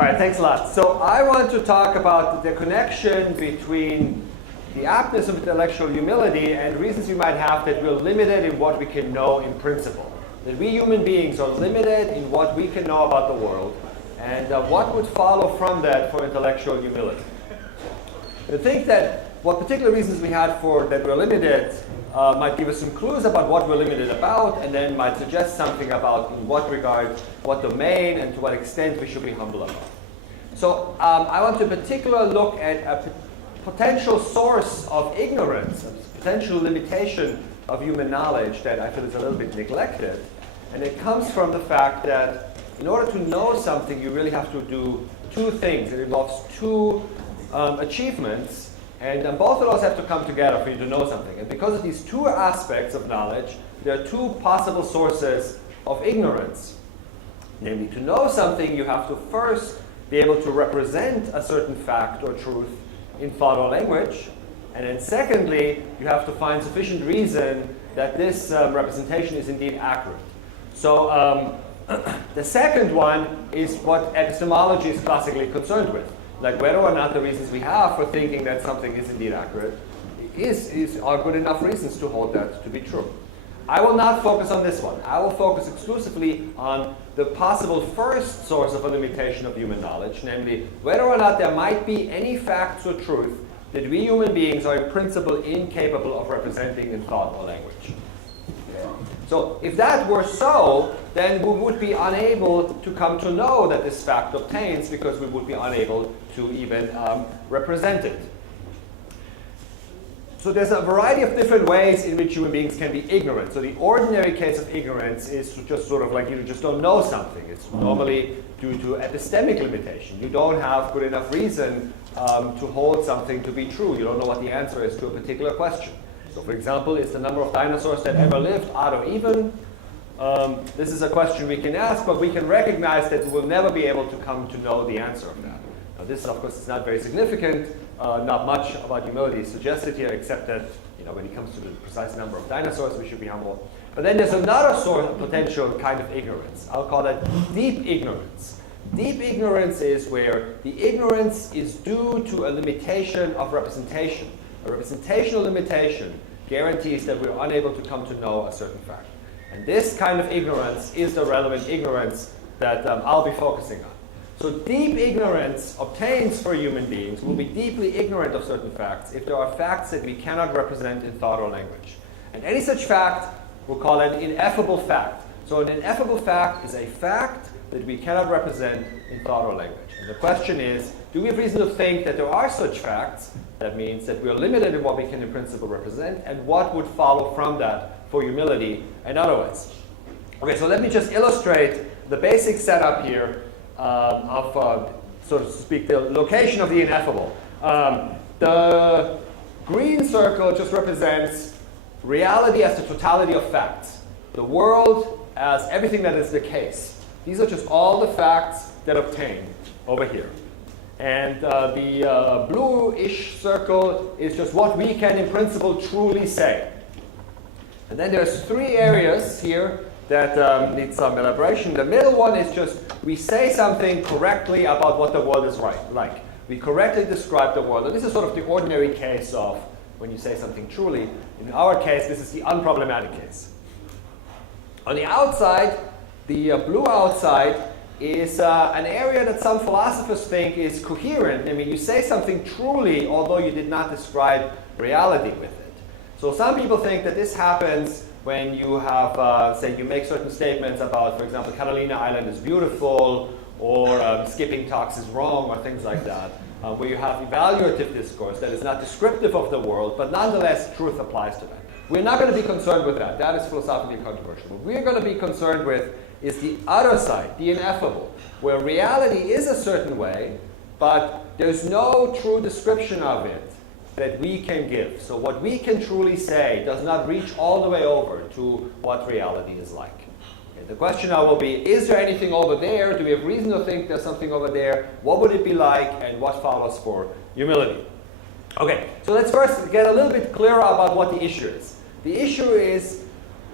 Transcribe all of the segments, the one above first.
All right, thanks a lot. So I want to talk about the connection between the aptness of intellectual humility and reasons we might have that we're limited in what we can know in principle. That we human beings are limited in what we can know about the world, and what would follow from that for intellectual humility. I think that what particular reasons we had for that we're limited might give us some clues about what we're limited about, and then might suggest something about in what regard, what domain, and to what extent we should be humble about. So I want to in particular look at a potential source of ignorance, a potential limitation of human knowledge that I feel is a little bit neglected. And it comes from the fact that in order to know something, you really have to do two things. It involves two achievements. And both of those have to come together for you to know something. And because of these two aspects of knowledge, there are two possible sources of ignorance. Namely, to know something, you have to first be able to represent a certain fact or truth in thought or language. And then secondly, you have to find sufficient reason that this representation is indeed accurate. So the second one is what epistemology is classically concerned with. Like whether or not the reasons we have for thinking that something is indeed accurate are good enough reasons to hold that to be true. I will not focus on this one. I will focus exclusively on the possible first source of a limitation of human knowledge, namely whether or not there might be any facts or truth that we human beings are in principle incapable of representing in thought or language. So if that were so, then we would be unable to come to know that this fact obtains because we would be unable to even represent it. So there's a variety of different ways in which human beings can be ignorant. So the ordinary case of ignorance is just sort of like you just don't know something. It's normally due to epistemic limitation. You don't have good enough reason to hold something to be true. You don't know what the answer is to a particular question. So for example, is the number of dinosaurs that ever lived odd or even? This is a question we can ask, but we can recognize that we will never be able to come to know the answer of that. Now this, of course, is not very significant. Not much about humility is suggested here, except that when it comes to the precise number of dinosaurs, we should be humble. But then there's another sort of potential kind of ignorance. I'll call that deep ignorance. Deep ignorance is where the ignorance is due to a limitation of representation. A representational limitation guarantees that we're unable to come to know a certain fact. And this kind of ignorance is the relevant ignorance that I'll be focusing on. So deep ignorance obtains for human beings. We'll be deeply ignorant of certain facts if there are facts that we cannot represent in thought or language. And any such fact, we'll call it an ineffable fact. So an ineffable fact is a fact that we cannot represent in thought or language. And the question is, do we have reason to think that there are such facts? That means that we are limited in what we can in principle represent, and what would follow from that for humility and otherwise. Okay, so let me just illustrate the basic setup here of, so to speak, the location of the ineffable. The green circle just represents reality as the totality of facts. The world as everything that is the case. These are just all the facts that obtain over here. And the bluish circle is just what we can in principle truly say. And then there's three areas here that need some elaboration. The middle one is just we say something correctly about what the world is like. We correctly describe the world. And this is sort of the ordinary case of when you say something truly. In our case, this is the unproblematic case. On the outside, the blue outside is an area that some philosophers think is coherent. I mean, you say something truly, although you did not describe reality with it. So some people think that this happens when you have, say, you make certain statements about, for example, Catalina Island is beautiful, or skipping talks is wrong, or things like that, where you have evaluative discourse that is not descriptive of the world, but nonetheless truth applies to that. We're not going to be concerned with that. That is philosophically controversial. What we're going to be concerned with is the other side, the ineffable, where reality is a certain way, but there's no true description of it that we can give. So what we can truly say does not reach all the way over to what reality is like. Okay, the question now will be, is there anything over there? Do we have reason to think there's something over there? What would it be like, and what follows for humility? Okay, so let's first get a little bit clearer about what the issue is. The issue is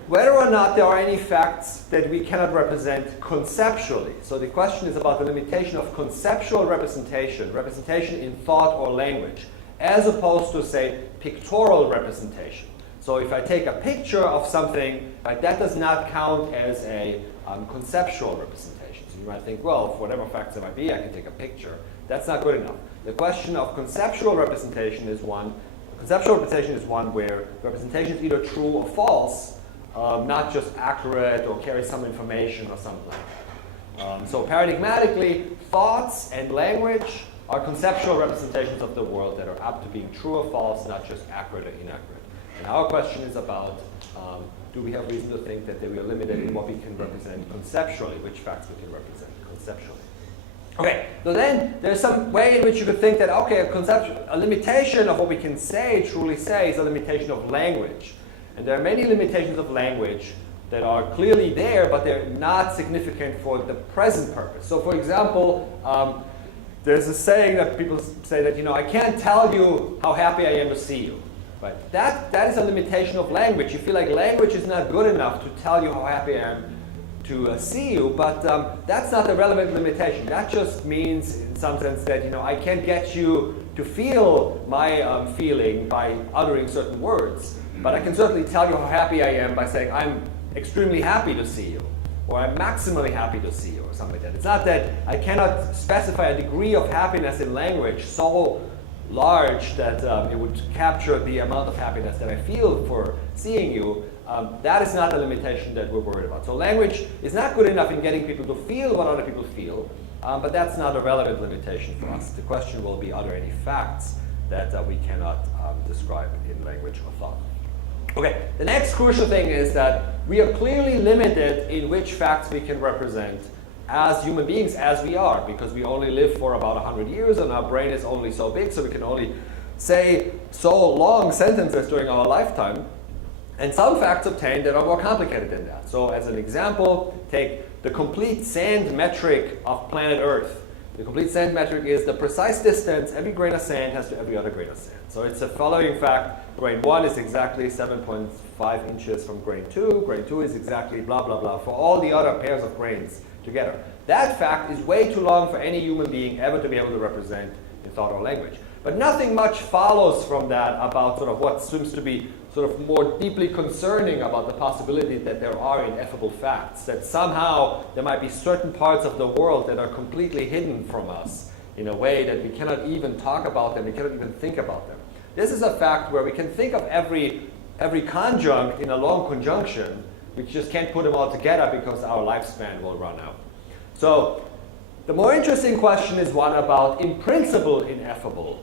whether or not there are any facts that we cannot represent conceptually. So the question is about the limitation of conceptual representation, representation in thought or language, as opposed to, say, pictorial representation. So if I take a picture of something, right, that does not count as a conceptual representation. So you might think, well, for whatever facts there might be, I can take a picture. That's not good enough. The question of conceptual representation is one. Conceptual representation is one where representation is either true or false, not just accurate or carry some information or something like that. So paradigmatically, thoughts and language are conceptual representations of the world that are apt to being true or false, not just accurate or inaccurate. And our question is about, do we have reason to think that we are limited in what we can represent conceptually, which facts we can represent conceptually? Okay, so then there's some way in which you could think that, okay, a limitation of what we can say, truly say, is a limitation of language. And there are many limitations of language that are clearly there, but they're not significant for the present purpose. So for example, there's a saying that people say that, I can't tell you how happy I am to see you. Right? That is a limitation of language. You feel like language is not good enough to tell you how happy I am to see you, but that's not the relevant limitation. That just means, in some sense, that I can't get you to feel my feeling by uttering certain words, but I can certainly tell you how happy I am by saying I'm extremely happy to see you, or I'm maximally happy to see you, or something like that. It's not that I cannot specify a degree of happiness in language so large that it would capture the amount of happiness that I feel for seeing you. That is not the limitation that we're worried about. So language is not good enough in getting people to feel what other people feel, but that's not a relevant limitation for us. The question will be, are there any facts that we cannot describe in language or thought? Okay, the next crucial thing is that we are clearly limited in which facts we can represent as human beings as we are, because we only live for about 100 years and our brain is only so big, so we can only say so long sentences during our lifetime. And some facts obtained that are more complicated than that. So as an example, take the complete sand metric of planet Earth. The complete sand metric is the precise distance every grain of sand has to every other grain of sand. So it's the following fact: grain 1 is exactly 7.5 inches from grain 2. Grain 2 is exactly blah, blah, blah for all the other pairs of grains together. That fact is way too long for any human being ever to be able to represent in thought or language. But nothing much follows from that about sort of what seems to be sort of more deeply concerning about the possibility that there are ineffable facts, that somehow there might be certain parts of the world that are completely hidden from us in a way that we cannot even talk about them, we cannot even think about them. This is a fact where we can think of every conjunct in a long conjunction. We just can't put them all together because our lifespan will run out. So the more interesting question is one about, in principle, ineffable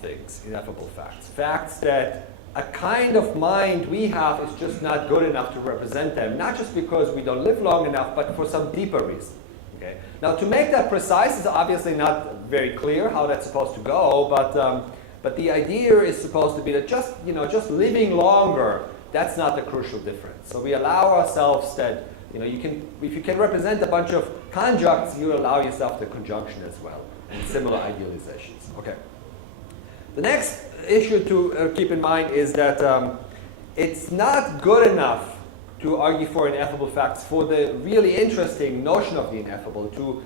things, ineffable facts. Facts that a kind of mind we have is just not good enough to represent them, not just because we don't live long enough, but for some deeper reason. Okay? Now, to make that precise is obviously not very clear how that's supposed to go, but the idea is supposed to be that just living longer, that's not the crucial difference. So we allow ourselves that, if you can represent a bunch of conjuncts, you allow yourself the conjunction as well, and similar idealizations. Okay. The next issue to keep in mind is that it's not good enough to argue for ineffable facts for the really interesting notion of the ineffable, to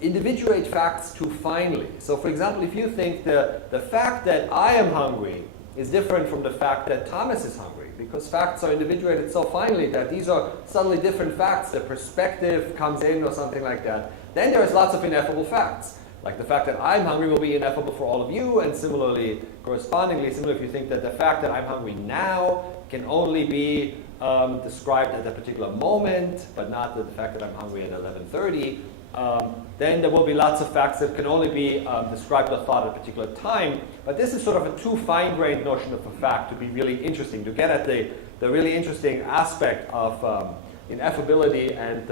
individuate facts too finely. So for example, if you think the fact that I am hungry is different from the fact that Thomas is hungry, because facts are individuated so finely that these are subtly different facts, the perspective comes in or something like that, then there's lots of ineffable facts. Like the fact that I'm hungry will be ineffable for all of you, and correspondingly, if you think that the fact that I'm hungry now can only be described at a particular moment, but not the fact that I'm hungry at 11:30, then there will be lots of facts that can only be described or thought at a particular time. But this is sort of a too fine-grained notion of a fact to be really interesting, to get at the really interesting aspect of ineffability and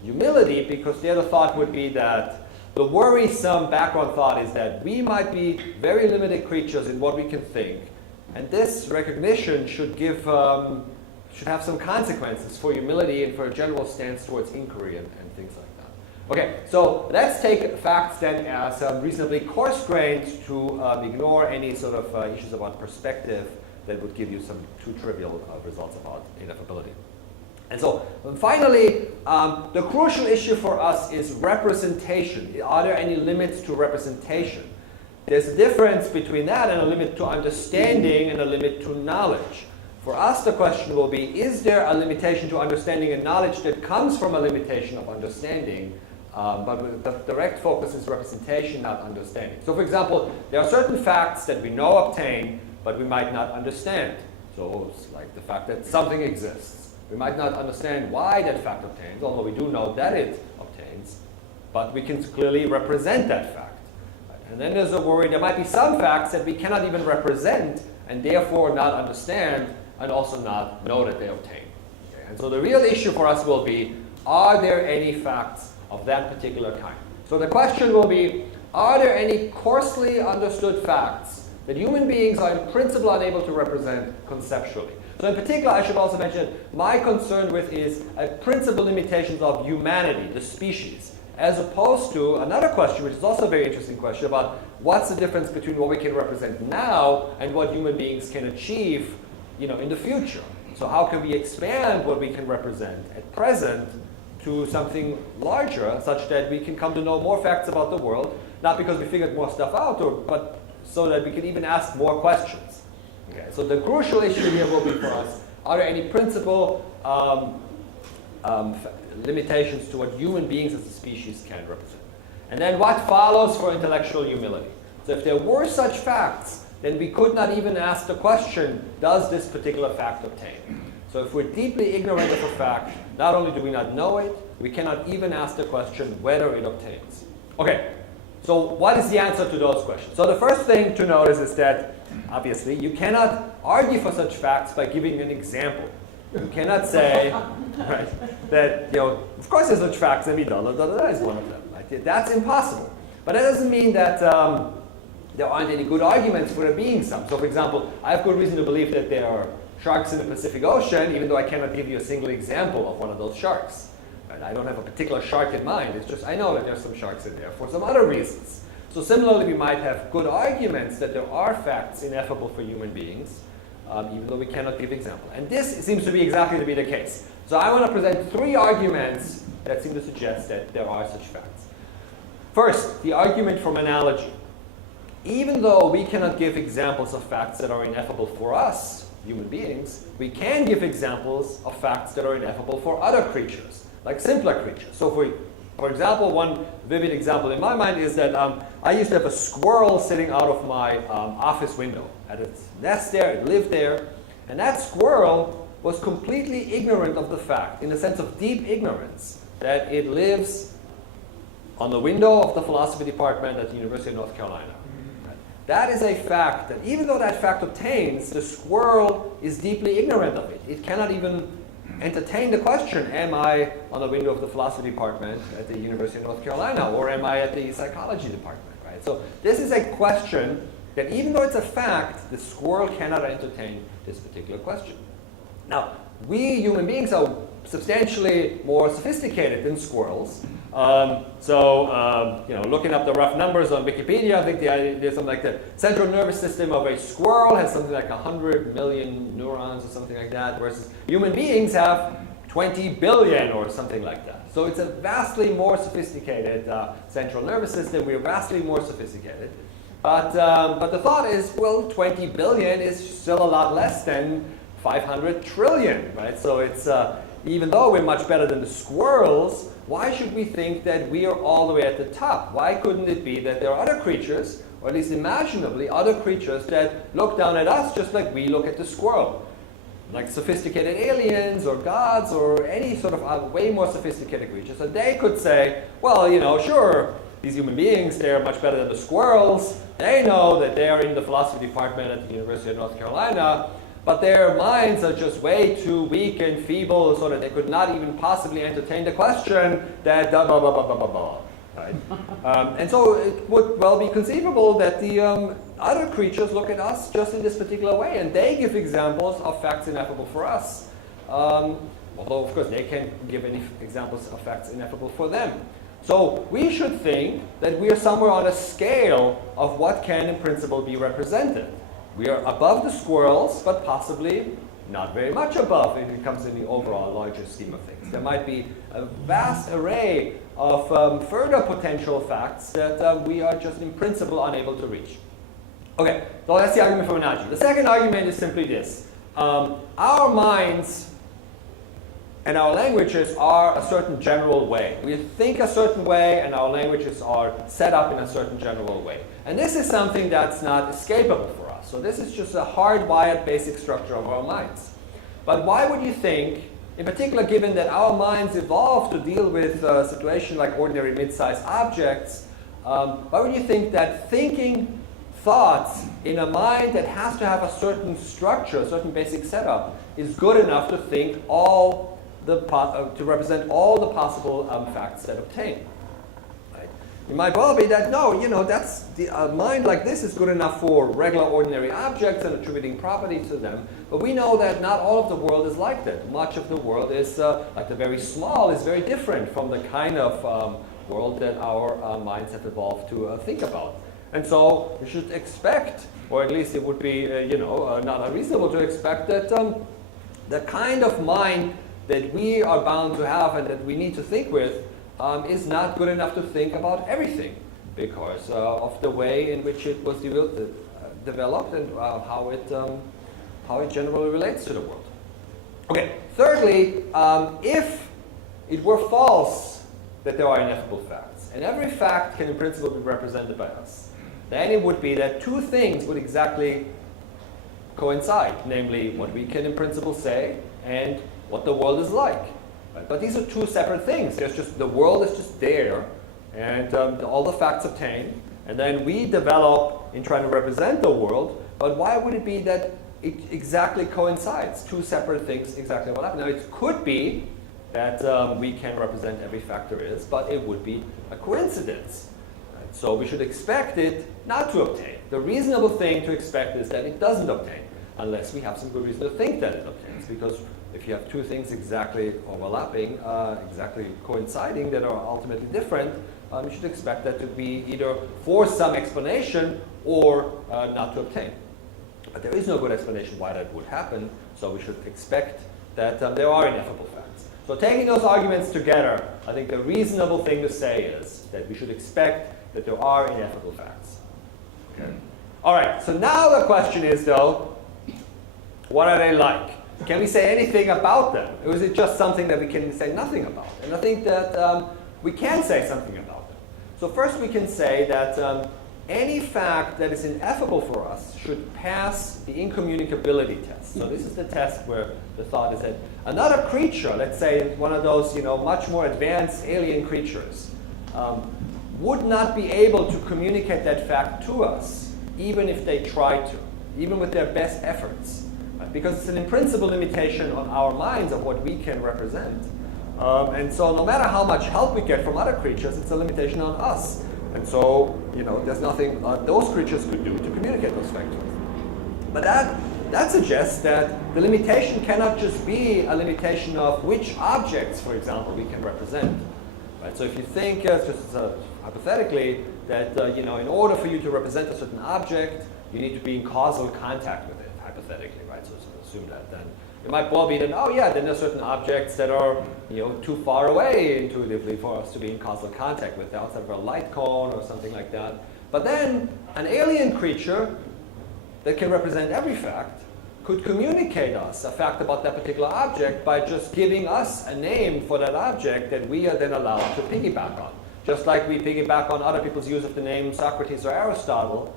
humility, because the other thought would be that the worrisome background thought is that we might be very limited creatures in what we can think, and this recognition should have some consequences for humility and for a general stance towards inquiry and things like that. Okay, so let's take facts then as reasonably coarse-grained to ignore any sort of issues about perspective that would give you some too trivial results about ineffability. And so finally, the crucial issue for us is representation. Are there any limits to representation? There's a difference between that and a limit to understanding and a limit to knowledge. For us, the question will be, is there a limitation to understanding and knowledge that comes from a limitation of understanding? But the direct focus is representation, not understanding. So for example, there are certain facts that we know obtain, but we might not understand. So it's like the fact that something exists. We might not understand why that fact obtains, although we do know that it obtains, but we can clearly represent that fact. And then there's a worry, there might be some facts that we cannot even represent, and therefore not understand, and also not know that they obtain. Okay? And so the real issue for us will be, are there any facts of that particular kind? So the question will be, are there any coarsely understood facts that human beings are in principle unable to represent conceptually? So in particular, I should also mention, my concern with is principal limitations of humanity, the species, as opposed to another question, which is also a very interesting question, about what's the difference between what we can represent now and what human beings can achieve, in the future. So how can we expand what we can represent at present to something larger, such that we can come to know more facts about the world, not because we figured more stuff out, but so that we can even ask more questions. Okay, so the crucial issue here will be for us, are there any principal limitations to what human beings as a species can represent? And then what follows for intellectual humility? So if there were such facts, then we could not even ask the question, does this particular fact obtain? So if we're deeply ignorant of a fact, not only do we not know it, we cannot even ask the question whether it obtains. Okay, so what is the answer to those questions? So the first thing to notice is that, obviously, you cannot argue for such facts by giving an example. You cannot say, right, that, of course there's such facts, and is one of them. Right? That's impossible. But that doesn't mean that there aren't any good arguments for there being some. So for example, I have good reason to believe that there are sharks in the Pacific Ocean, even though I cannot give you a single example of one of those sharks. Right? I don't have a particular shark in mind. It's just I know that there's some sharks in there for some other reasons. So similarly, we might have good arguments that there are facts ineffable for human beings, even though we cannot give example. And this seems to be exactly to be the case. So I want to present 3 arguments that seem to suggest that there are such facts. First, the argument from analogy. Even though we cannot give examples of facts that are ineffable for us, human beings, we can give examples of facts that are ineffable for other creatures, like simpler creatures. So for example, one vivid example in my mind is that I used to have a squirrel sitting out of my office window. It had its nest there, it lived there, and that squirrel was completely ignorant of the fact, in the sense of deep ignorance, that it lives on the window of the philosophy department at the University of North Carolina. That is a fact that even though that fact obtains, the squirrel is deeply ignorant of it. It cannot even entertain the question, am I on the window of the philosophy department at the University of North Carolina, or am I at the psychology department, right? So this is a question that even though it's a fact, the squirrel cannot entertain this particular question. Now, we human beings are substantially more sophisticated than squirrels. Looking up the rough numbers on Wikipedia, I think there's something like the central nervous system of a squirrel has something like 100 million neurons or something like that, whereas human beings have 20 billion or something like that. So it's a vastly more sophisticated central nervous system. We're vastly more sophisticated. But the thought is, well, 20 billion is still a lot less than 500 trillion, right? So it's even though we're much better than the squirrels, why should we think that we are all the way at the top? Why couldn't it be that there are other creatures, or at least imaginably other creatures, that look down at us just like we look at the squirrel? Like sophisticated aliens or gods or any sort of way more sophisticated creatures. And they could say, well, sure, these human beings, they're much better than the squirrels. They know that they're in the philosophy department at the University of North Carolina, but their minds are just way too weak and feeble so that they could not even possibly entertain the question that blah, blah, blah, blah, blah, blah, blah. Right? And so it would well be conceivable that the other creatures look at us just in this particular way, and they give examples of facts ineffable for us. Although, of course, they can't give any examples of facts ineffable for them. So we should think that we are somewhere on a scale of what can in principle be represented. We are above the squirrels, but possibly not very much above if it comes in the overall larger scheme of things. There might be a vast array of further potential facts that we are just in principle unable to reach. Okay, so that's the argument for analogy. The second argument is simply this. Our minds and our languages are a certain general way. We think a certain way, and our languages are set up in a certain general way. And this is something that's not escapable for us. So this is just a hardwired basic structure of our minds. But why would you think, in particular given that our minds evolved to deal with a situation like ordinary mid-sized objects, why would you think that thinking thoughts in a mind that has to have a certain structure, a certain basic setup, is good enough to think to represent all the possible facts that obtain? Right? It might well be that no, that's a mind like this is good enough for regular ordinary objects and attributing properties to them. But we know that not all of the world is like that. Much of the world is like the very small is very different from the kind of world that our minds have evolved to think about. And so we should expect, or at least it would be not unreasonable to expect that the kind of mind that we are bound to have and that we need to think with is not good enough to think about everything because of the way in which it was developed and how it generally relates to the world. Okay, thirdly, if it were false that there are ineffable facts, and every fact can in principle be represented by us, then it would be that two things would exactly coincide, namely what we can in principle say and what the world is like. Right? But these are two separate things. The world is just there, and all the facts obtained, and then we develop in trying to represent the world. But why would it be that it exactly coincides? Two separate things exactly what happened. Now it could be that we can represent every fact there is, but it would be a coincidence. Right? So we should expect it not to obtain. The reasonable thing to expect is that it doesn't obtain, unless we have some good reason to think that it obtains, because if you have two things exactly overlapping, exactly coinciding, that are ultimately different, you should expect that to be either for some explanation or not to obtain. But there is no good explanation why that would happen, so we should expect that there are ineffable facts. So taking those arguments together, I think the reasonable thing to say is that we should expect that there are ineffable facts. Okay. All right, so now the question is, though, what are they like? Can we say anything about them? Or is it just something that we can say nothing about? And I think that we can say something about them. So first we can say that any fact that is ineffable for us should pass the incommunicability test. So this is the test where the thought is that another creature, let's say one of those much more advanced alien creatures, would not be able to communicate that fact to us, even if they tried to, even with their best efforts. Because it's an in-principle limitation on our minds of what we can represent. And so no matter how much help we get from other creatures, it's a limitation on us. And so, there's nothing those creatures could do to communicate those facts. But that suggests that the limitation cannot just be a limitation of which objects, for example, we can represent. Right? So if you think, just hypothetically, that in order for you to represent a certain object, you need to be in causal contact with it, hypothetically, right? So assume that then it might well be that, then there are certain objects that are too far away intuitively for us to be in causal contact with, outside of a light cone or something like that. But then an alien creature that can represent every fact could communicate us a fact about that particular object by just giving us a name for that object that we are then allowed to piggyback on. Just like we piggyback on other people's use of the name Socrates or Aristotle,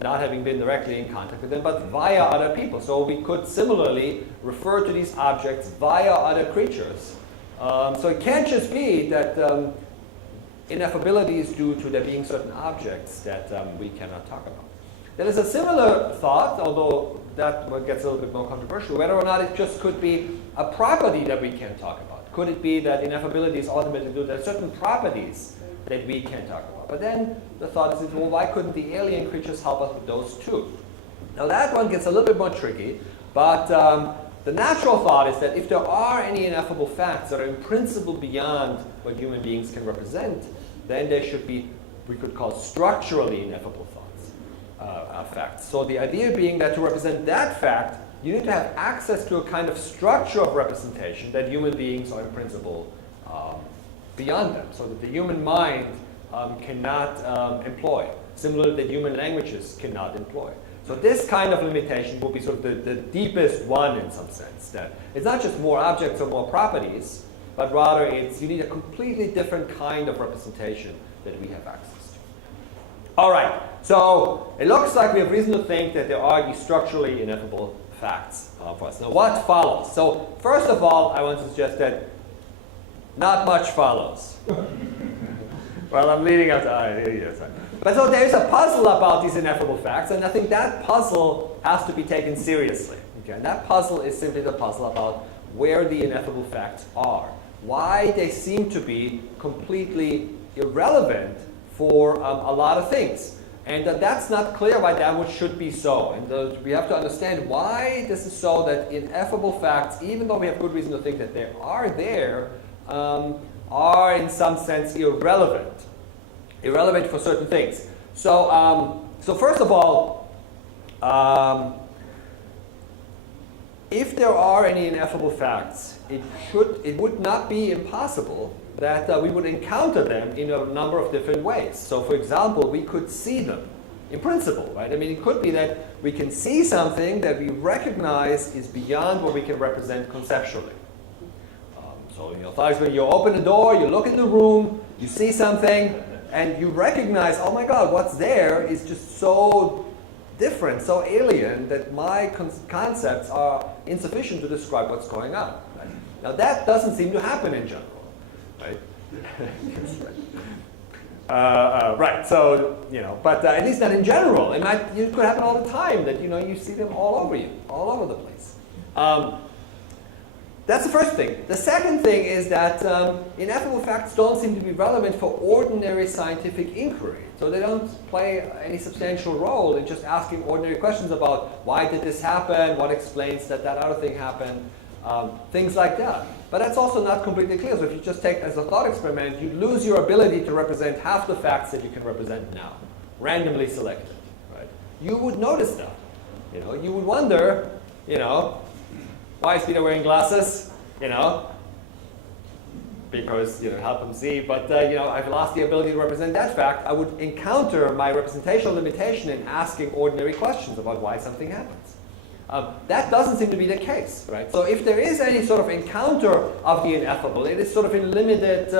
not having been directly in contact with them, but via other people. So we could similarly refer to these objects via other creatures. So it can't just be that ineffability is due to there being certain objects that we cannot talk about. There is a similar thought, although that one gets a little bit more controversial, whether or not it just could be a property that we can talk about. Could it be that ineffability is ultimately due to certain properties that we can talk about? But then the thought is, well, why couldn't the alien creatures help us with those too? Now that one gets a little bit more tricky, but the natural thought is that if there are any ineffable facts that are in principle beyond what human beings can represent, then they should be, we could call structurally ineffable facts. So the idea being that to represent that fact, you need to have access to a kind of structure of representation that human beings are in principle beyond them, so that the human mind cannot employ, similarly that human languages cannot employ. So this kind of limitation will be sort of the deepest one in some sense, that it's not just more objects or more properties, but rather it's you need a completely different kind of representation that we have access to. All right, so it looks like we have reason to think that there are these structurally ineffable facts for us. Now what follows? So first of all, I want to suggest that not much follows. Well, I'm leading up to But so there is a puzzle about these ineffable facts, and I think that puzzle has to be taken seriously. Okay? And that puzzle is simply the puzzle about where the ineffable facts are, why they seem to be completely irrelevant for a lot of things. And that's not clear why that should be so. And we have to understand why this is so, that ineffable facts, even though we have good reason to think that they are there, are in some sense irrelevant. Irrelevant for certain things. So, so first of all, if there are any ineffable facts, it would not be impossible that we would encounter them in a number of different ways. So for example, we could see them in principle, right? I mean, it could be that we can see something that we recognize is beyond what we can represent conceptually. So, when you open the door, you look in the room, you see something, and you recognize, oh my God, what's there is just so different, so alien, that my concepts are insufficient to describe what's going on. Right? Now that doesn't seem to happen in general. Right? Right, so, but at least not in general. It could happen all the time that, you see them all over you, all over the place. That's the first thing. The second thing is that ineffable facts don't seem to be relevant for ordinary scientific inquiry. So they don't play any substantial role in just asking ordinary questions about why did this happen, what explains that other thing happened, things like that. But that's also not completely clear. So if you just take as a thought experiment, you lose your ability to represent half the facts that you can represent now, randomly selected. Right? You would notice that. You would wonder, why is Peter wearing glasses? Because help him see. But I've lost the ability to represent that fact. I would encounter my representational limitation in asking ordinary questions about why something happens. That doesn't seem to be the case, right? So if there is any sort of encounter of the ineffable, it is sort of in limited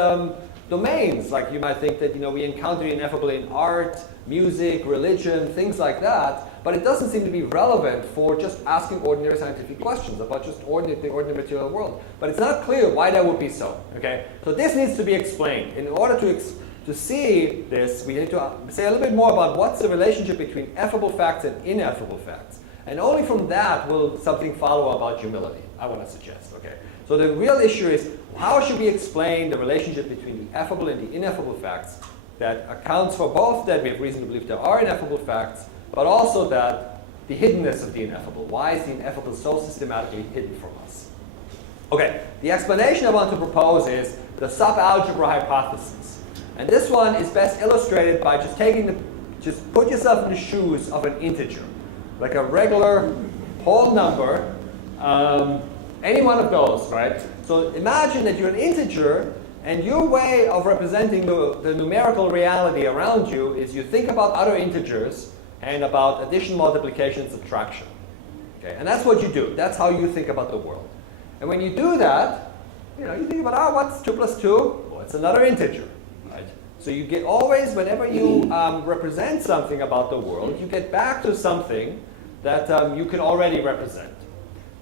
domains. Like you might think that we encounter the ineffable in art, music, religion, things like that. But it doesn't seem to be relevant for just asking ordinary scientific questions about just the ordinary material world. But it's not clear why that would be so. Okay, so this needs to be explained. In order to see this, we need to say a little bit more about what's the relationship between effable facts and ineffable facts. And only from that will something follow about humility, I want to suggest. Okay, so the real issue is how should we explain the relationship between the effable and the ineffable facts that accounts for both that we have reason to believe there are ineffable facts, but also that the hiddenness of the ineffable. Why is the ineffable so systematically hidden from us? Okay, the explanation I want to propose is the Sub Algebra Hypothesis. And this one is best illustrated by just put yourself in the shoes of an integer, like a regular whole number, any one of those, right? So imagine that you're an integer, and your way of representing the numerical reality around you is you think about other integers and about addition, multiplication, and subtraction. Okay? And that's what you do. That's how you think about the world. And when you do that, you think about, what's 2 plus 2? Well, it's another integer. Right? So you get always, whenever you represent something about the world, you get back to something that you can already represent.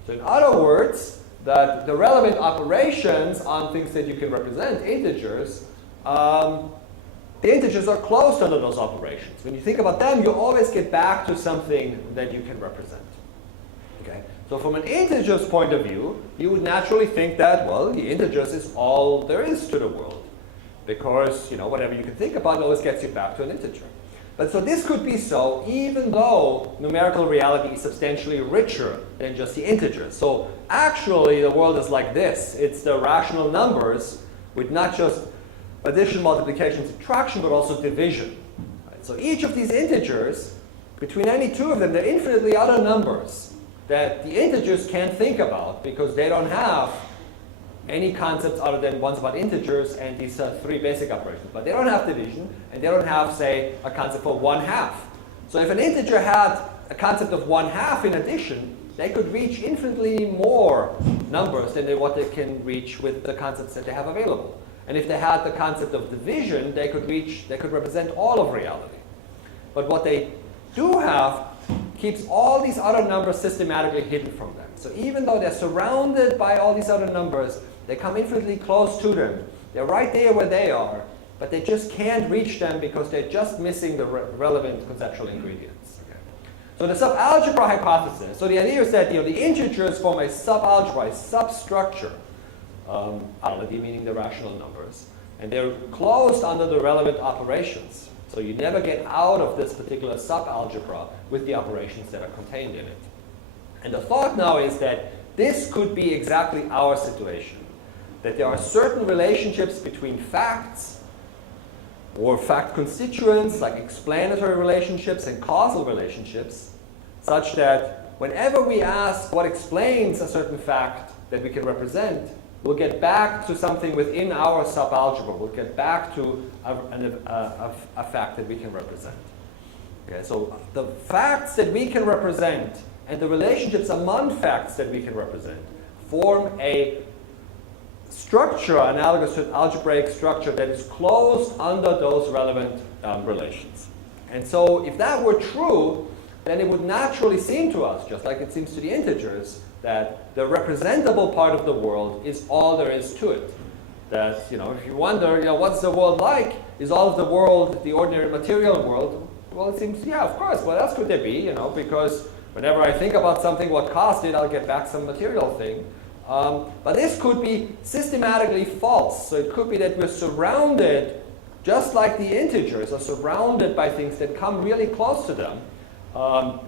So in other words, that the relevant operations on things that you can represent, integers, the integers are closed under those operations. When you think about them, you always get back to something that you can represent. Okay? So from an integer's point of view, you would naturally think that, well, the integers is all there is to the world. Because, whatever you can think about always gets you back to an integer. But so this could be so even though numerical reality is substantially richer than just the integers. So actually the world is like this. It's the rational numbers with not just addition, multiplication, subtraction, but also division. Right? So each of these integers, between any two of them, they're infinitely other numbers. that the integers can't think about because they don't have any concepts other than ones about integers and these three basic operations. But they don't have division, and they don't have, say, a concept for 1/2. So if an integer had a concept of 1/2 in addition, they could reach infinitely more numbers than what they can reach with the concepts that they have available. And if they had the concept of division, they could represent all of reality. But what they do have keeps all these other numbers systematically hidden from them. So even though they're surrounded by all these other numbers, they come infinitely close to them. They're right there where they are, but they just can't reach them because they're just missing the relevant conceptual ingredients. Okay. So the Sub Algebra hypothesis, so the idea is that the integers form a subalgebra, a substructure, already meaning the rational numbers, and they're closed under the relevant operations. So you never get out of this particular subalgebra with the operations that are contained in it. And the thought now is that this could be exactly our situation, that there are certain relationships between facts or fact constituents, like explanatory relationships and causal relationships, such that whenever we ask what explains a certain fact that we can represent, we'll get back to something within our subalgebra. We'll get back to a fact that we can represent. Okay, so the facts that we can represent and the relationships among facts that we can represent form a structure analogous to an algebraic structure that is closed under those relevant relations. And so if that were true, then it would naturally seem to us, just like it seems to the integers, that the representable part of the world is all there is to it. That, if you wonder, what's the world like? Is all of the world the ordinary material world? Well, it seems, yeah, of course. What else could there be? Because whenever I think about something, what caused it, I'll get back some material thing. But this could be systematically false. So it could be that we're surrounded, just like the integers are surrounded by things that come really close to them,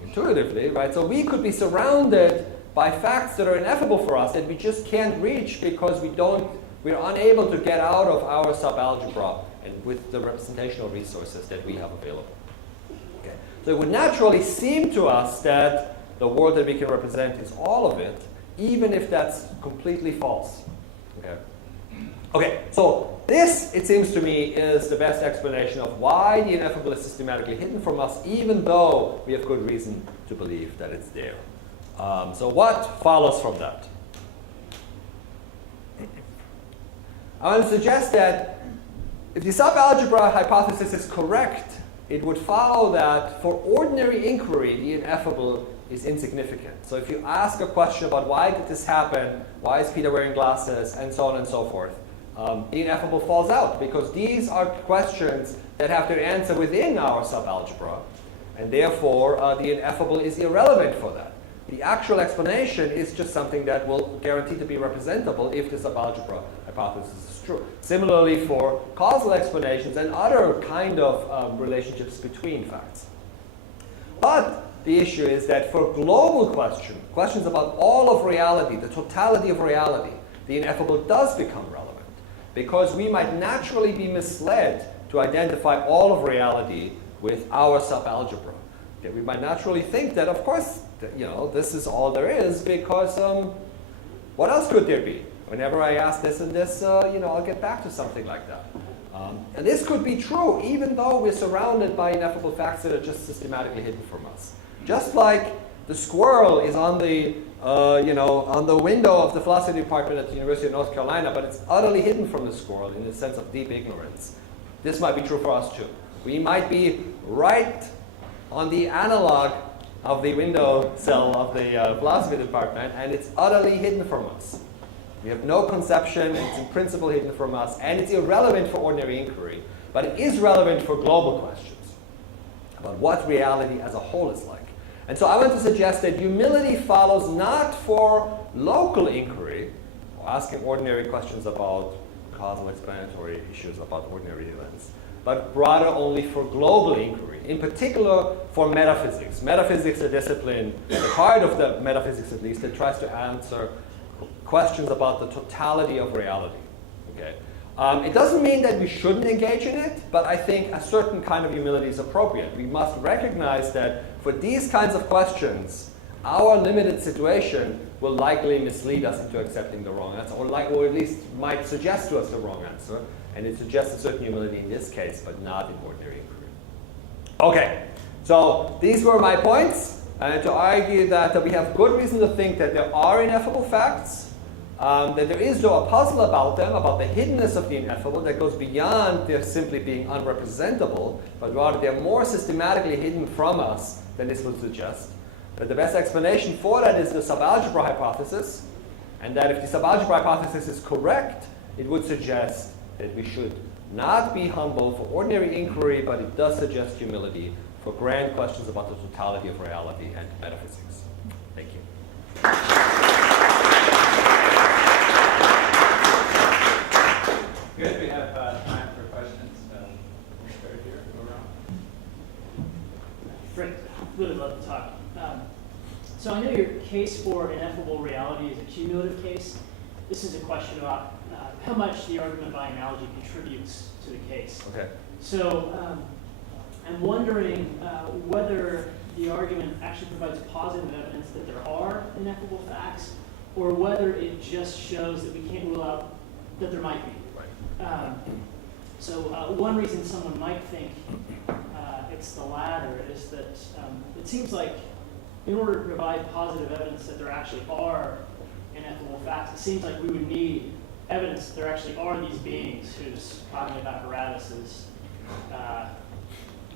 intuitively, right? So we could be surrounded by facts that are ineffable for us that we just can't reach because we're unable to get out of our subalgebra and with the representational resources that we have available. Okay. So it would naturally seem to us that the world that we can represent is all of it, even if that's completely false. Okay. Okay, so this, it seems to me, is the best explanation of why the ineffable is systematically hidden from us, even though we have good reason to believe that it's there. So what follows from that? I want to suggest that if the subalgebra hypothesis is correct, it would follow that for ordinary inquiry, the ineffable is insignificant. So if you ask a question about why did this happen, why is Peter wearing glasses, and so on and so forth, the ineffable falls out because these are questions that have their answer within our subalgebra, and therefore the ineffable is irrelevant for that. The actual explanation is just something that will guarantee to be representable if the subalgebra hypothesis is true. Similarly for causal explanations and other kind of relationships between facts. But the issue is that for global questions about all of reality, the totality of reality, the ineffable does become relevant because we might naturally be misled to identify all of reality with our subalgebra. Okay, we might naturally think that, of course, this is all there is because what else could there be? Whenever I ask this and this, I'll get back to something like that. And this could be true even though we're surrounded by ineffable facts that are just systematically hidden from us. Just like the squirrel is on the, on the window of the philosophy department at the University of North Carolina, but it's utterly hidden from the squirrel in the sense of deep ignorance. This might be true for us too. We might be right on the analog of the window sill of the philosophy department, and it's utterly hidden from us. We have no conception, it's in principle hidden from us, and it's irrelevant for ordinary inquiry, but it is relevant for global questions about what reality as a whole is like. And so I want to suggest that humility follows not for local inquiry, or asking ordinary questions about causal explanatory issues about ordinary events, but rather only for global inquiry, in particular for metaphysics. Metaphysics is a discipline, a part of the metaphysics at least, that tries to answer questions about the totality of reality. Okay? It doesn't mean that we shouldn't engage in it, but I think a certain kind of humility is appropriate. We must recognize that for these kinds of questions, our limited situation will likely mislead us into accepting the wrong answer, or at least might suggest to us the wrong answer. And it suggests a certain humility in this case, but not in ordinary inquiry. Okay, so these were my points. To argue that we have good reason to think that there are ineffable facts, that there is no puzzle about them, about the hiddenness of the ineffable that goes beyond their simply being unrepresentable, but rather they're more systematically hidden from us than this would suggest. But the best explanation for that is the Sub Algebra Hypothesis, and that if the Sub Algebra Hypothesis is correct, it would suggest that we should not be humble for ordinary inquiry, but it does suggest humility for grand questions about the totality of reality and metaphysics. Thank you. Good. We have time for questions. Start here. Go around. Frank, really love to talk. So I know your case for ineffable reality is a cumulative case. This is a question about how much the argument by analogy contributes to the case. Okay. So I'm wondering whether the argument actually provides positive evidence that there are ineffable facts, or whether it just shows that we can't rule out that there might be. Right. So one reason someone might think it's the latter is that it seems like in order to provide positive evidence that there actually are ineffable facts, it seems like we would need evidence that there actually are these beings whose cognitive apparatus is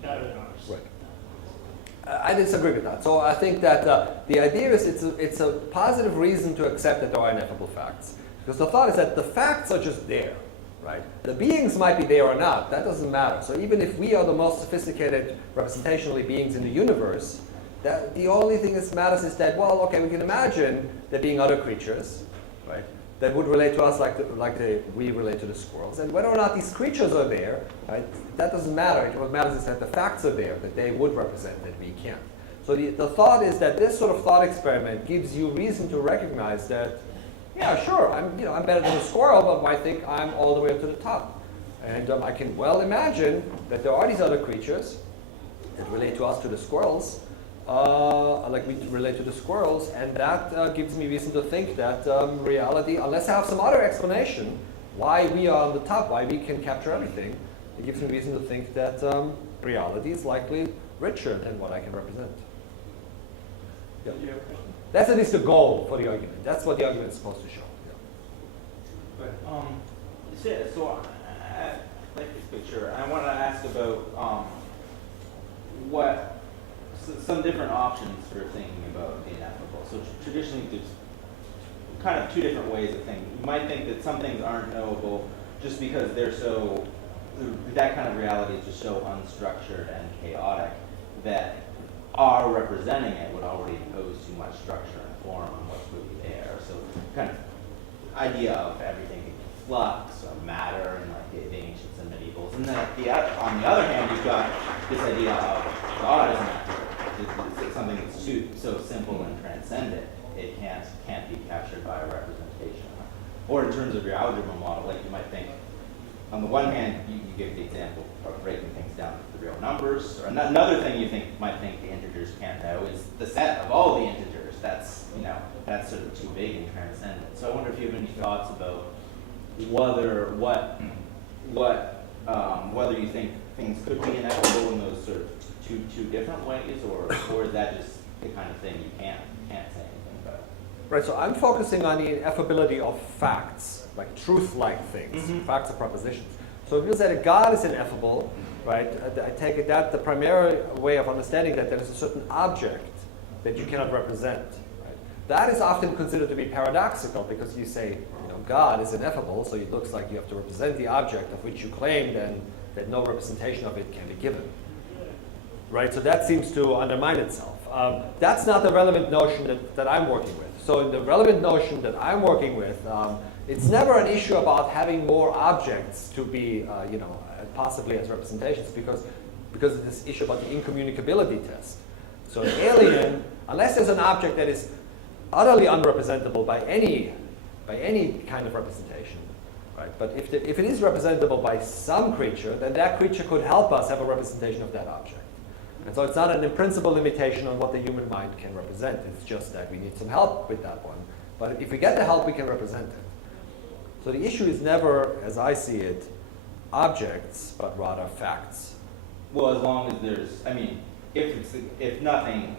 better than ours. Right. I disagree with that. So I think that the idea is it's a positive reason to accept that there are ineffable facts. Because the thought is that the facts are just there, right? The beings might be there or not. That doesn't matter. So even if we are the most sophisticated representationally beings in the universe, that the only thing that matters is that, well, okay, we can imagine there being other creatures, right, that would relate to us like we relate to the squirrels. And whether or not these creatures are there, right, that doesn't matter. What matters is that the facts are there, that they would represent, that we can't. So the thought is that this sort of thought experiment gives you reason to recognize that, yeah, sure, I'm better than a squirrel, but I think I'm all the way up to the top. And I can well imagine that there are these other creatures that relate to us, to the squirrels, like we relate to the squirrels, and that gives me reason to think that reality, unless I have some other explanation why we are on the top, why we can capture everything, it gives me reason to think that reality is likely richer than what I can represent. Yeah. That's at least the goal for the argument. That's what the argument is supposed to show. Yeah. So I like this picture. I want to ask about some different options for thinking about the ineffable. So traditionally, there's kind of two different ways of thinking. You might think that some things aren't knowable just because that kind of reality is just so unstructured and chaotic that our representing it would already impose too much structure and form on what's really there. So kind of idea of everything being flux or matter and like the ancients and medievals. And then on the other hand, you've got this idea of God as natural. It's something that's so simple and transcendent, it can't be captured by a representation. Or in terms of your algebra model, like you might think, on the one hand, you give the example of breaking things down to the real numbers. Or another thing you might think the integers can't know is the set of all the integers. That's sort of too big and transcendent. So I wonder if you have any thoughts about whether you think things could be ineffable in those sort of two different ways, or is that just the kind of thing you can't say anything about? Right, so I'm focusing on the ineffability of facts, like truth-like things, facts of propositions. So if you say that God is ineffable, right, I take it that the primary way of understanding that there is a certain object that you cannot represent. Right? That is often considered to be paradoxical because you say, God is ineffable, so it looks like you have to represent the object of which you claim then that no representation of it can be given. Right, so that seems to undermine itself. That's not the relevant notion that I'm working with. So in the relevant notion that I'm working with, it's never an issue about having more objects to be, possibly as representations, because of this issue about the incommunicability test. So an alien, unless there's an object that is utterly unrepresentable by any kind of representation, right? But if it is representable by some creature, then that creature could help us have a representation of that object. And so it's not an in-principle limitation on what the human mind can represent. It's just that we need some help with that one. But if we get the help, we can represent it. So the issue is never, as I see it, objects, but rather facts. Well, as long as there's, I mean, if nothing,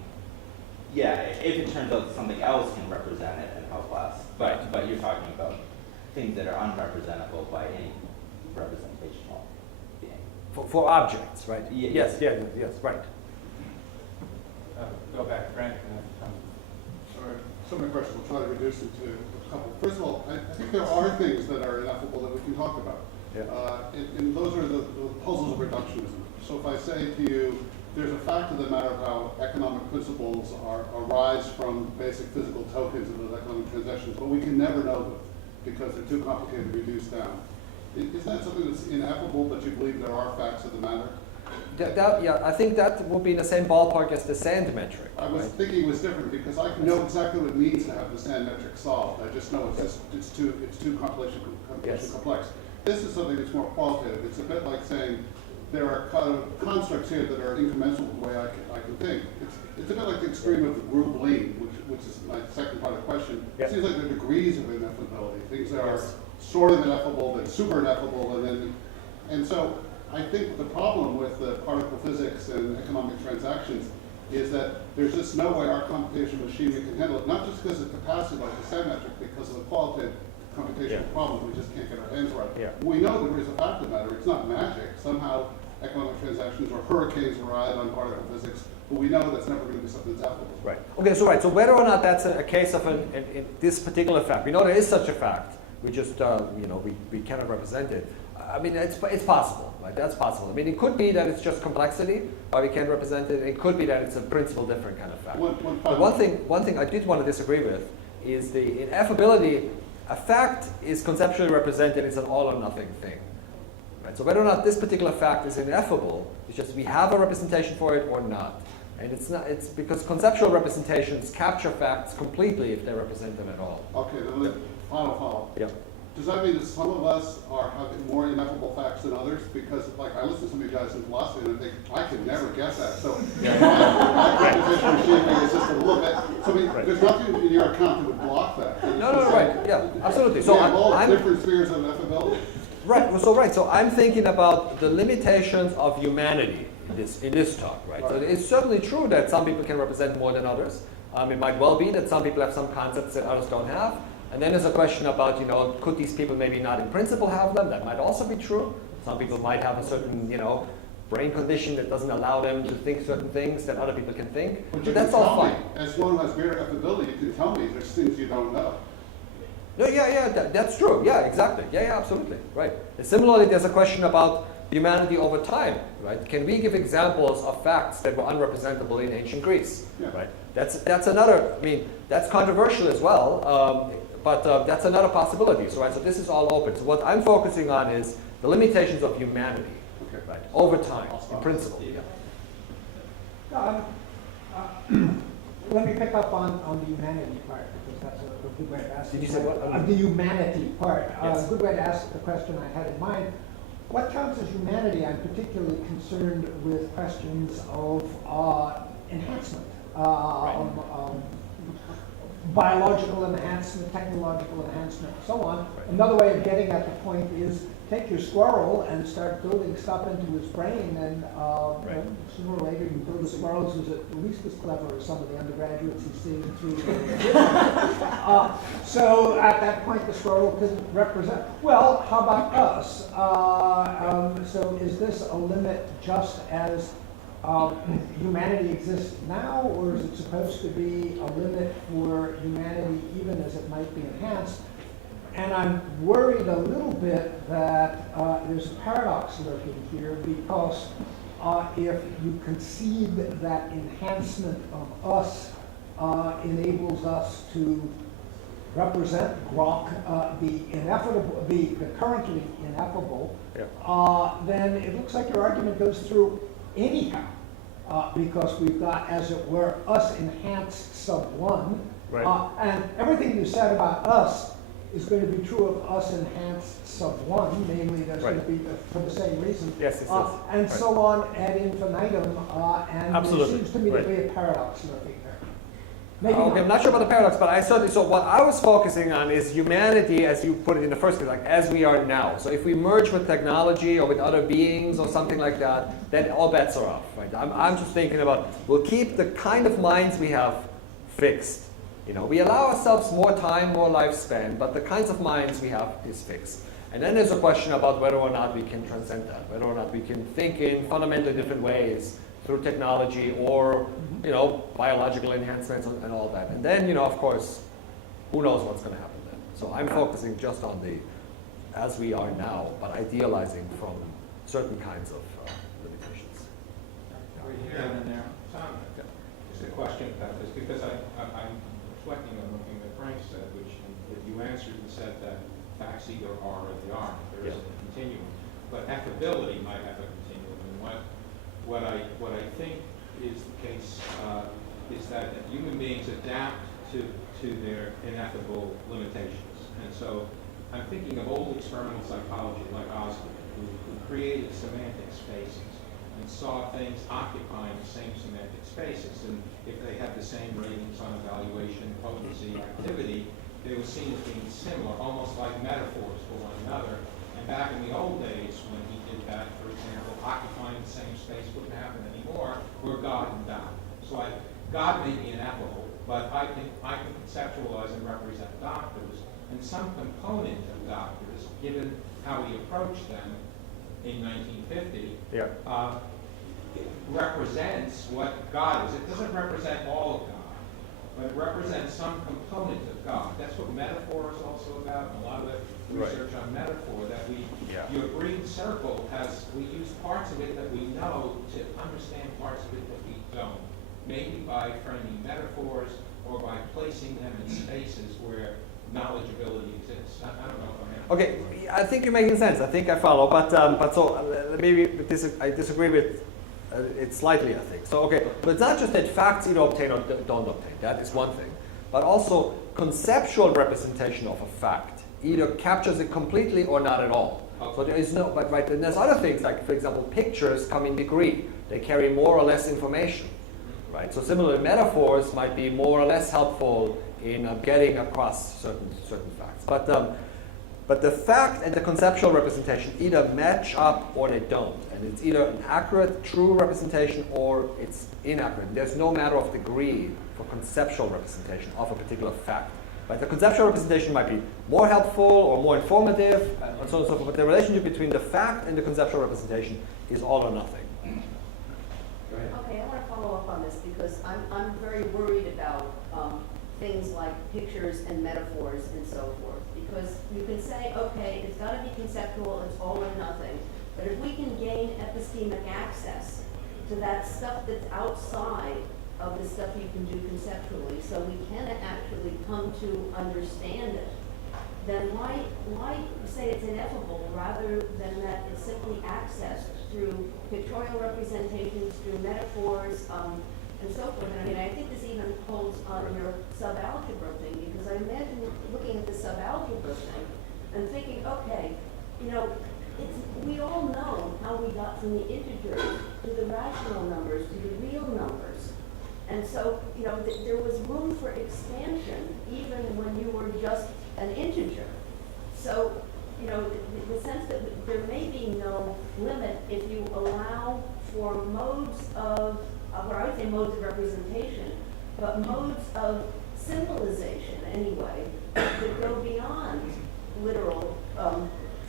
yeah, if it turns out that something else can represent it and help us, but you're talking about things that are unrepresentable by any representational being. For objects, right? Yes. Yes, right. Go back to Frank and then come. All right, so my question, we'll try to reduce it to a couple. First of all, I think there are things that are ineffable that we can talk about. Yeah. And those are the puzzles of reductionism. So if I say to you, there's a fact of the matter of how economic principles arise from basic physical tokens of those economic transactions, but we can never know them because they're too complicated to reduce down. Is that something that's ineffable, but you believe there are facts of the matter? Yeah, I think that will be in the same ballpark as the sand metric. I was right? thinking it was different because I know exactly what it means to have the sand metric solved. I just know it's too complex. This is something that's more qualitative. It's a bit like saying there are kind of constructs here that are incommensurable with the way I can think. It's a bit like the extreme of the group lean, which is my second part of the question. Yep. It seems like there are degrees of ineffability. Things that are Yes. sort of ineffable, then super ineffable, and so I think the problem with the particle physics and economic transactions is that there's just no way our computational machinery can handle it, not just because of capacity like the sand metric, because of the qualitative computational problems we just can't get our hands around. Yeah. We know there is a fact of the matter. It's not magic. Somehow economic transactions or hurricanes ride on particle physics, but we know that's never going to be something that's applicable. Right. Okay, so whether or not that's a case of this particular fact, we know there is such a fact. We just, we cannot represent it. I mean, it's possible, right? That's possible. I mean, it could be that it's just complexity, why we can't represent it. It could be that it's a principle different kind of fact. But one thing I did want to disagree with is the ineffability. A fact is conceptually represented as an all or nothing thing. Right? So whether or not this particular fact is ineffable, it's just we have a representation for it or not. And it's because conceptual representations capture facts completely if they represent them at all. Okay, then final follow-up. Yeah. Does that mean that some of us are having more ineffable facts than others? Because, like, I listen to some of you guys in philosophy and I think, I could never get that. So, my computation machine is just a little bit. So, I mean, there's nothing in your account that would block that. No, right. Yeah, absolutely. So we have all I'm different spheres of ineffability. Right. So I'm thinking about the limitations of humanity in this talk, right? So it's certainly true that some people can represent more than others. It might well be that some people have some concepts that others don't have. And then there's a question about, could these people maybe not in principle have them? That might also be true. Some people might have a certain, brain condition that doesn't allow them to think certain things that other people can think. But that's all fine. As one who has greater ineffability, you can tell me there's things you don't know. No, that's true. Yeah, exactly. Yeah, absolutely. Right. And similarly, there's a question about humanity over time, right? Can we give examples of facts that were unrepresentable in ancient Greece? Yeah. Right. That's another. I mean, that's controversial as well. But that's another possibility. So, right, so this is all open. So what I'm focusing on is the limitations of humanity, right, over time, in principle. Yeah. Let me pick up on the humanity part, because that's a good way to ask. Did you say what? The humanity part. Yes. A good way to ask the question I had in mind. What counts as humanity? I'm particularly concerned with questions of enhancement. Biological enhancement, technological enhancement, and so on. Right. Another way of getting at the point is take your squirrel and start building stuff into his brain, and sooner or later you build a squirrel who's at least as clever as some of the undergraduates he's seeing through. So at that point, the squirrel can represent. Well, how about us? So is this a limit just as humanity exists now, or is it supposed to be a limit for humanity even as it might be enhanced? And I'm worried a little bit that there's a paradox lurking here, because if you concede that enhancement of us enables us to represent Grok, the currently ineffable, then it looks like your argument goes through anyhow, because we've got, as it were, us enhanced sub 1. Right. And everything you said about us is going to be true of us enhanced sub 1, namely there's going to be, for the same reason, Yes, and so on ad infinitum, and Absolutely. it seems to me to be a paradox lurking there. Maybe Okay, I'm not sure about the paradox, but I certainly, so what I was focusing on is humanity, as you put it in the first case, like as we are now. So if we merge with technology or with other beings or something like that, then all bets are off, right? I'm just thinking about, we'll keep the kind of minds we have fixed. You know, we allow ourselves more time, more lifespan, but the kinds of minds we have is fixed. And then there's a question about whether or not we can transcend that, whether or not we can think in fundamentally different ways through technology or, you know, biological enhancements and all that. And then, you know, of course, who knows what's going to happen then. So I'm focusing just on the as we are now, but idealizing from certain kinds of limitations. Over here and there. Tom, just a question about this, because I'm reflecting on something that Frank said, which you answered and said that facts either are or they aren't. There isn't a continuum. But affability might have a continuum. And what I think is the case is that human beings adapt to their ineffable limitations. And so I'm thinking of old experimental psychology like Osgood, who created semantic spaces and saw things occupying the same semantic spaces. And if they had the same ratings on evaluation, potency, activity, they were seen as being similar, almost like metaphors for one another. And back in the old days, when he did that, for example, occupying the same space wouldn't happen anymore, where God and God. So God may be ineffable, but I can conceptualize and represent doctors, and some component of doctors, given how we approached them in 1950, it represents what God is. It doesn't represent all of God, but it represents some component of God. That's what metaphor is also about, and a lot of the research on metaphor, that your green circle we use parts of it that we know to understand parts of it that we don't. Maybe by framing metaphors or by placing them in spaces where knowledgeability exists. I don't know if I'm Okay, I think you're making sense. I think I follow, but so maybe I disagree with it slightly, I think. So okay, but it's not just that facts either obtain or don't obtain. That is one thing, but also conceptual representation of a fact either captures it completely or not at all. Okay. So there is no, but right, and there's other things like, for example, pictures come in degree. They carry more or less information, right? So similarly, metaphors might be more or less helpful in getting across certain facts. But the fact and the conceptual representation either match up or they don't. And it's either an accurate, true representation or it's inaccurate. There's no matter of degree for conceptual representation of a particular fact. Right? The conceptual representation might be more helpful or more informative, and so on and so forth. But the relationship between the fact and the conceptual representation is all or nothing. Go ahead. Okay, I want to follow up on this because I'm very worried about things like pictures and metaphors and so forth. Because you can say, okay, it's got to be conceptual, it's all or nothing. But if we can gain epistemic access to that stuff that's outside of the stuff you can do conceptually, so we can actually come to understand it, then why say it's ineffable rather than that it's simply accessed through pictorial representations, through metaphors, and so forth. And I mean, I think this even holds on your sub algebra thing, because I imagine looking at the sub algebra thing and thinking, okay, you know, we all know how we got from the integers to the rational numbers to the real numbers. And so, you know, there was room for expansion even when you were just an integer. So, you know, the sense that there may be no limit if you allow for modes of, what I would say modes of representation, but modes of symbolization anyway, that go beyond literal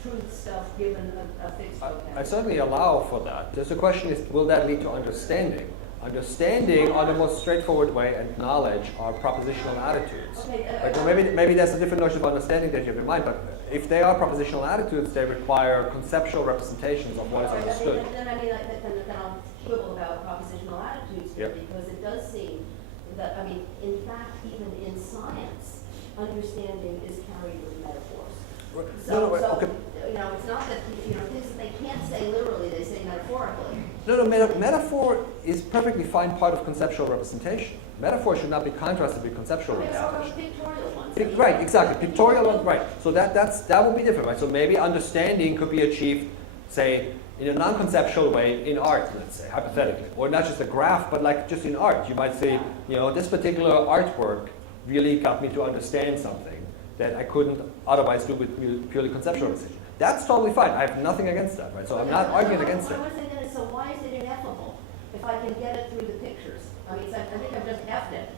truth stuff given a fixed vocabulary. I certainly allow for that. Just the question is, will that lead to understanding? Understanding, on the most straightforward way, and knowledge are propositional attitudes. Okay, well, maybe there's a different notion of understanding that you have in mind, but if they are propositional attitudes, they require conceptual representations of what is understood. Then I'll quibble about propositional attitudes here, because it does seem that, in fact, even in science, understanding is carried with metaphors. So, okay. you know, it's not that, you know, things that they can't say literally, they say metaphorically. No, metaphor is perfectly fine part of conceptual representation. Metaphor should not be contrasted with conceptual Okay, or representation. pictorial ones. Right, exactly. Pictorial ones, right. So that would be different, right? So maybe understanding could be achieved, say, in a non-conceptual way in art, let's say, hypothetically. Or not just a graph, but like just in art. You might say, you know, this particular artwork really got me to understand something that I couldn't otherwise do with purely conceptual representation. That's totally fine. I have nothing against that, right? So I'm not arguing against it. What I was thinking is, so why is it ineffable if I can get it through the pictures? I mean, I think I've just effed it.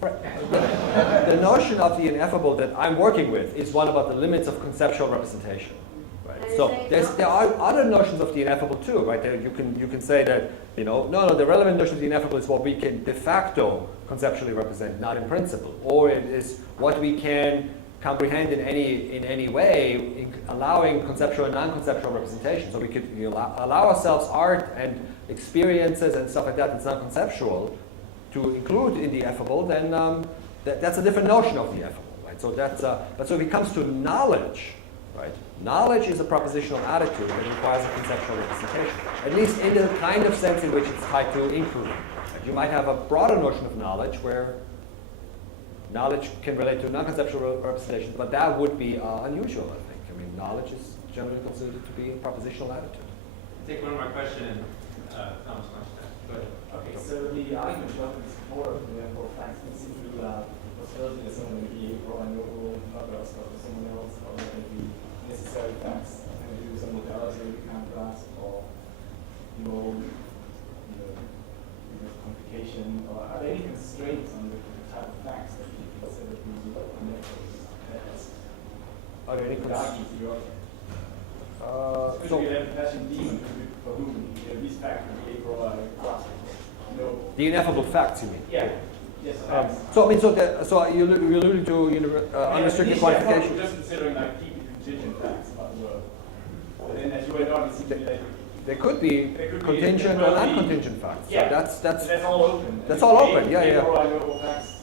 Right. The notion of the ineffable that I'm working with is one about the limits of conceptual representation. Right? So there are other notions of the ineffable too, right? You can say that, you know, no, the relevant notion of the ineffable is what we can de facto conceptually represent, not in principle, or it is what we can comprehend in any way, allowing conceptual and non-conceptual representation. So we could allow ourselves art and experiences and stuff like that that's non-conceptual to include in the effable, then that's a different notion of the effable, right? So but so if it comes to knowledge, right? Knowledge is a propositional attitude that requires a conceptual representation, at least in the kind of sense in which it's tied to inquiry. Right? You might have a broader notion of knowledge where knowledge can relate to non-conceptual representation, but that would be unusual, I think. I mean, knowledge is generally considered to be a propositional attitude. Take one more question, Thomas wants that. Go ahead. Okay, so the argument about the support of the facts seems to be the possibility that someone may be or unknowable, others, or someone else, or maybe necessary facts, and do some modality we can't grasp, or complication, or are there any constraints on the type of facts that you consider to be Are there any constraints? So we have a passion demon for whom these facts would be able to grasp. the ineffable facts, you mean? Yeah. Yes. So I mean, so you alluded to unrestricted quantification. Just considering like deeply contingent facts about the world. But then as you went on, it seems to be like There could be contingent or non-contingent facts. Yeah. So that's all open. That's all open. Yeah. Facts.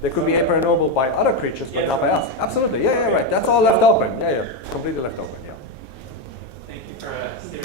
They could be aperonormal by other creatures, but not by us. Absolutely. Yeah, right. That's all left open. Yeah. Completely left open. Yeah. Thank you for steering